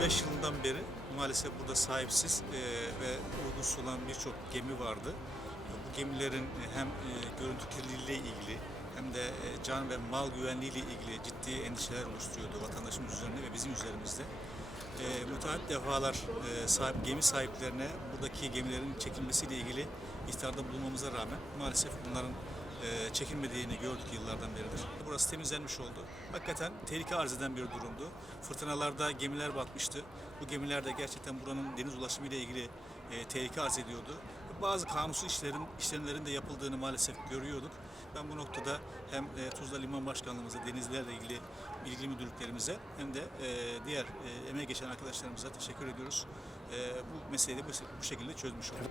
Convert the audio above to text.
yıllardan beri maalesef burada sahipsiz e, ve uygunsuz olan birçok gemi vardı. Bu gemilerin hem e, görüntü kirliliğiyle ilgili hem de e, can ve mal güvenliği ilgili ciddi endişeler oluşturuyordu vatandaşımız üzerinde ve bizim üzerimizde. E, müteahhit defalar e, sahip, gemi sahiplerine buradaki gemilerin çekilmesiyle ilgili ihtarda bulunmamıza rağmen maalesef bunların e, çekilmediğini gördük yıllardan beridir. Burası temizlenmiş oldu. Hakikaten tehlike arz eden bir durumdu. Fırtınalarda gemiler batmıştı. Bu gemiler de gerçekten buranın deniz ulaşımı ile ilgili e, tehlike arz ediyordu. Bazı kanunsuz işlerin, işlemlerin de yapıldığını maalesef görüyorduk. Ben bu noktada hem e, Tuzla Liman Başkanlığımıza, denizlerle ilgili ilgili müdürlüklerimize hem de e, diğer e, emeğe geçen arkadaşlarımıza teşekkür ediyoruz. Bu meseleyi bu, bu şekilde çözmüş olduk.